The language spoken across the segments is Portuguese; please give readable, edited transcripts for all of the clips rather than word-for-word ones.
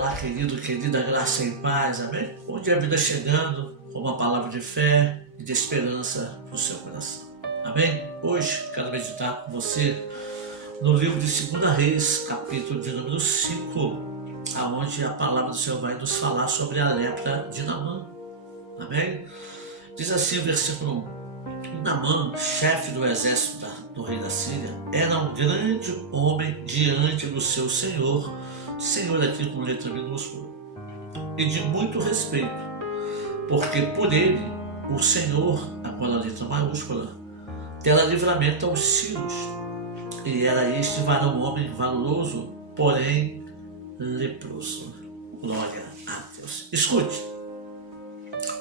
Olá, querido, querida, graça e paz, amém? Bom dia, a vida chegando com uma palavra de fé e de esperança para o seu coração, amém? Hoje quero meditar com você no livro de 2 Reis, capítulo de número 5, aonde a palavra do Senhor vai nos falar sobre a lepra de Naamã, amém? Diz assim o versículo 1: Naamã, chefe do exército do rei da Síria, era um grande homem diante do seu senhor aqui com letra minúscula, e de muito respeito, porque por ele, o Senhor, agora a letra maiúscula, dera livramento aos sírios, e era este varão homem valoroso, porém leproso. Glória a Deus. Escute,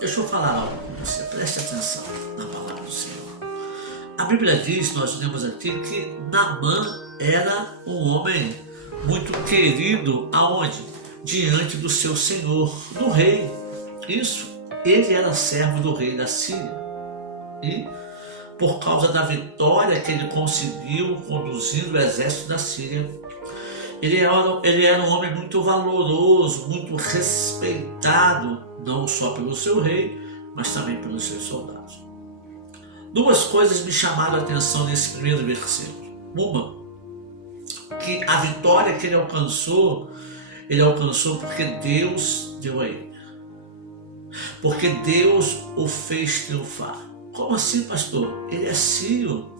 deixa eu falar algo com você, preste atenção na palavra do Senhor. A Bíblia diz, nós lemos aqui, que Naamã era um homem muito querido, aonde? Diante do seu senhor, do rei. Isso, ele era servo do rei da Síria. E por causa da vitória que ele conseguiu conduzindo o exército da Síria, ele era um homem muito valoroso, muito respeitado, não só pelo seu rei, mas também pelos seus soldados. Duas coisas me chamaram a atenção nesse primeiro versículo. Uma, que a vitória que ele alcançou porque Deus deu a ele. Porque Deus o fez triunfar. Como assim, pastor? Ele é sírio,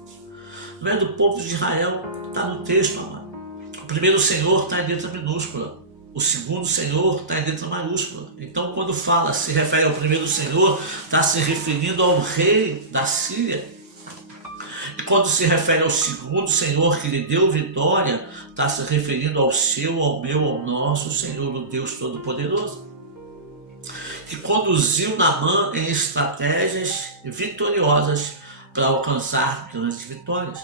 não é do povo de Israel. Está no texto, amado. O primeiro Senhor está em letra minúscula. O segundo Senhor está em letra maiúscula. Então, quando se refere ao primeiro Senhor, está se referindo ao rei da Síria. E quando se refere ao segundo Senhor que lhe deu vitória, está se referindo ao seu, ao meu, ao nosso Senhor, o Deus Todo-Poderoso, que conduziu Naamã em estratégias vitoriosas para alcançar grandes vitórias.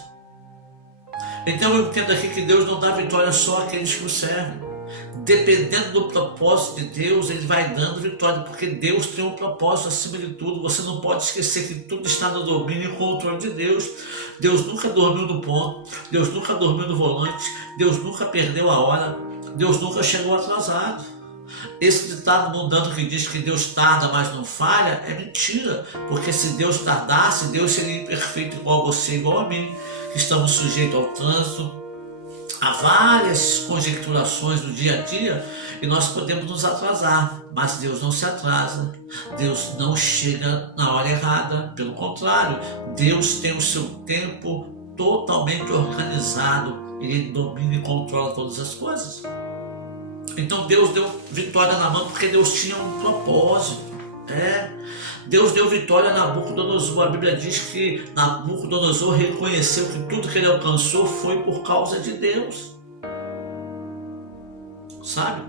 Então eu entendo aqui que Deus não dá vitória só àqueles que o servem. Dependendo do propósito de Deus, ele vai dando vitória, porque Deus tem um propósito acima de tudo. Você não pode esquecer que tudo está no domínio e controle de Deus. Deus nunca dormiu no ponto, Deus nunca dormiu no volante, Deus nunca perdeu a hora, Deus nunca chegou atrasado. Esse ditado mundano que diz que Deus tarda, mas não falha, é mentira, porque se Deus tardasse, Deus seria imperfeito igual a você, igual a mim, que estamos sujeitos ao trânsito, há várias conjecturações do dia a dia e nós podemos nos atrasar, mas Deus não se atrasa, Deus não chega na hora errada, pelo contrário, Deus tem o seu tempo totalmente organizado e Ele domina e controla todas as coisas. Então Deus deu vitória a Naamã porque Deus tinha um propósito. Deus deu vitória a Nabucodonosor. A Bíblia diz que Nabucodonosor reconheceu que tudo que ele alcançou foi por causa de Deus. Sabe?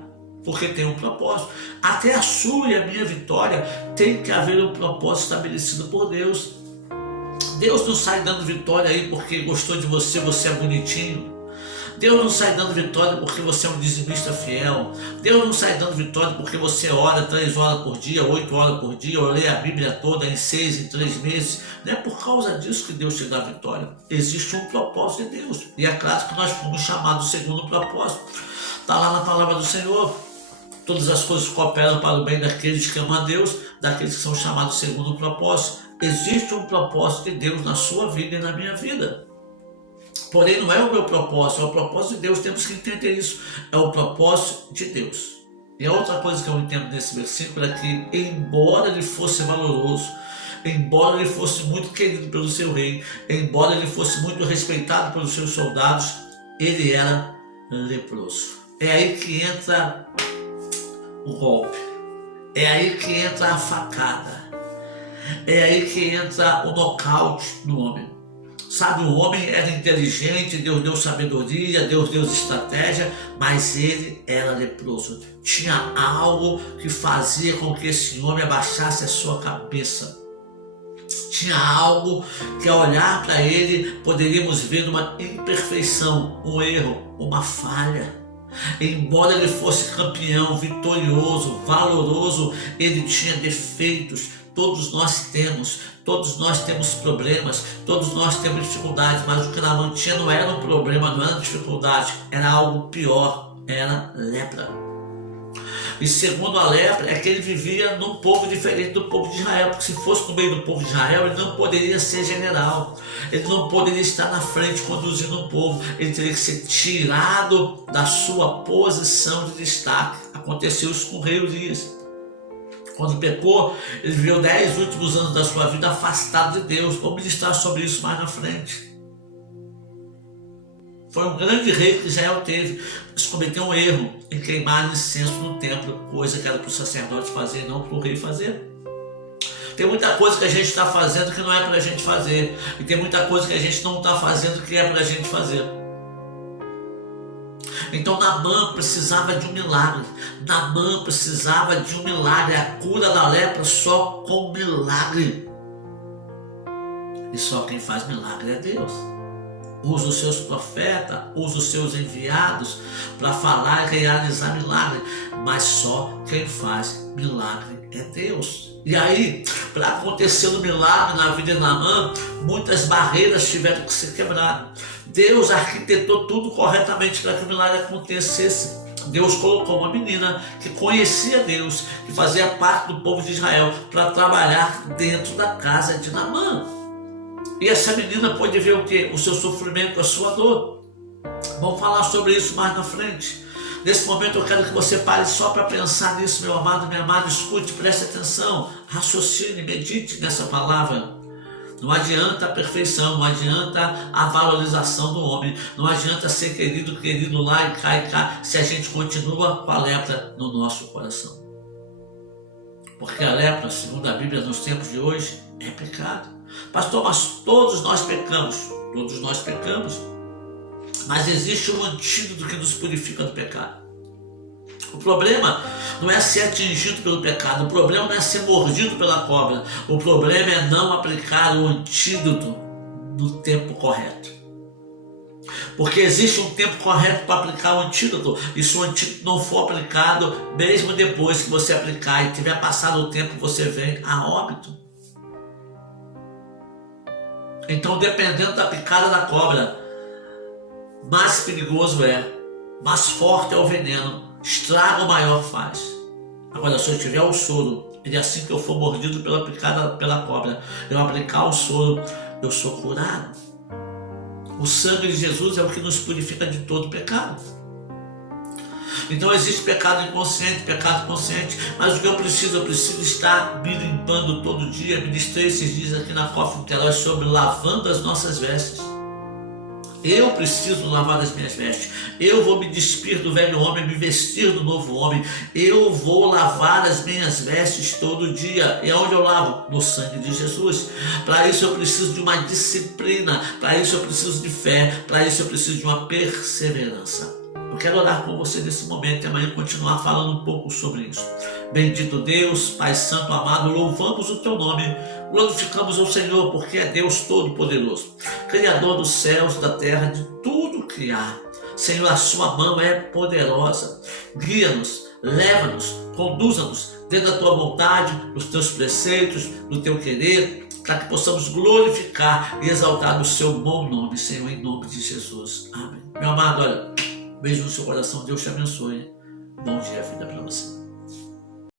Porque tem um propósito. Até a sua e a minha vitória tem que haver um propósito estabelecido por Deus. Deus não sai dando vitória aí porque gostou de você, você é bonitinho. Deus não sai dando vitória porque você é um dizimista fiel. Deus não sai dando vitória porque você ora 3 horas por dia, 8 horas por dia, ou lê a Bíblia toda em 6, em 3 meses. Não é por causa disso que Deus te dá vitória. Existe um propósito de Deus. E é claro que nós fomos chamados segundo o propósito. Está lá na palavra do Senhor. Todas as coisas cooperam para o bem daqueles que amam a Deus, daqueles que são chamados segundo o propósito. Existe um propósito de Deus na sua vida e na minha vida. Porém, não é o meu propósito, é o propósito de Deus, temos que entender isso. É o propósito de Deus. E a outra coisa que eu entendo nesse versículo é que, embora ele fosse valoroso, embora ele fosse muito querido pelo seu rei, embora ele fosse muito respeitado pelos seus soldados, ele era leproso. É aí que entra o golpe, é aí que entra a facada, é aí que entra o nocaute no homem. Sabe, o homem era inteligente, Deus deu sabedoria, Deus deu estratégia, mas ele era leproso. Tinha algo que fazia com que esse homem abaixasse a sua cabeça. Tinha algo que, ao olhar para ele, poderíamos ver uma imperfeição, um erro, uma falha. Embora ele fosse campeão, vitorioso, valoroso, ele tinha defeitos. Todos nós temos problemas, todos nós temos dificuldades, mas o que Naamã tinha não era um problema, não era dificuldade, era algo pior, era lepra. E segundo a lepra, é que ele vivia num povo diferente do povo de Israel, porque se fosse no meio do povo de Israel, ele não poderia ser general, ele não poderia estar na frente conduzindo o povo, ele teria que ser tirado da sua posição de destaque. Aconteceu isso com o rei Uzias. Quando pecou, ele viveu 10 últimos anos da sua vida afastado de Deus. Vou ministrar sobre isso mais na frente. Foi um grande rei que Israel teve, mas cometeu um erro em queimar incenso no templo, coisa que era para o sacerdote fazer, não para o rei fazer. Tem muita coisa que a gente está fazendo que não é para a gente fazer, e tem muita coisa que a gente não está fazendo que é para a gente fazer. Então Naamã precisava de um milagre. Naamã precisava de um milagre. A cura da lepra só com milagre. E só quem faz milagre é Deus. Usa os seus profetas, usa os seus enviados para falar e realizar milagre. Mas só quem faz milagre é Deus. E aí, para acontecer um milagre na vida de Naamã, muitas barreiras tiveram que ser quebradas. Deus arquitetou tudo corretamente para que o milagre acontecesse. Deus colocou uma menina que conhecia Deus, que fazia parte do povo de Israel, para trabalhar dentro da casa de Naamã. E essa menina pôde ver o quê? O seu sofrimento, a sua dor. Vamos falar sobre isso mais na frente. Nesse momento eu quero que você pare só para pensar nisso, meu amado, minha amada. Escute, preste atenção, raciocine, medite nessa palavra. Não adianta a perfeição, não adianta a valorização do homem, não adianta ser querido lá e cá, se a gente continua com a lepra no nosso coração. Porque a lepra, segundo a Bíblia, nos tempos de hoje, é pecado. Pastor, mas todos nós pecamos, mas existe um antídoto que nos purifica do pecado. O problema não é ser atingido pelo pecado, o problema não é ser mordido pela cobra, o problema é não aplicar o antídoto no tempo correto. Porque existe um tempo correto para aplicar o antídoto, e se o antídoto não for aplicado, mesmo depois que você aplicar e tiver passado o tempo, você vem a óbito. Então, dependendo da picada da cobra, mais perigoso é, mais forte é o veneno, estrago maior faz. Agora, se eu tiver o soro, e assim que eu for mordido pela picada pela cobra, eu aplicar o soro, eu sou curado. O sangue de Jesus é o que nos purifica de todo pecado. Então existe pecado inconsciente, pecado consciente, mas o que eu preciso estar me limpando todo dia. Ministrei esses dias aqui na Coffee Niterói sobre lavando as nossas vestes. Eu preciso lavar as minhas vestes. Eu vou me despir do velho homem, me vestir do novo homem. Eu vou lavar as minhas vestes todo dia. E aonde eu lavo? No sangue de Jesus. Para isso eu preciso de uma disciplina. Para isso eu preciso de fé. Para isso eu preciso de uma perseverança. Eu quero orar com você nesse momento e amanhã continuar falando um pouco sobre isso. Bendito Deus, Pai Santo amado, louvamos o Teu nome, glorificamos o Senhor, porque é Deus Todo-Poderoso, Criador dos céus, da terra, de tudo que há. Senhor, a Sua mão é poderosa. Guia-nos, leva-nos, conduza-nos dentro da Tua vontade, nos Teus preceitos, no Teu querer, para que possamos glorificar e exaltar o Seu bom nome, Senhor, em nome de Jesus. Amém. Meu amado, olha, beijo no seu coração, Deus te abençoe. Bom dia, vida para você.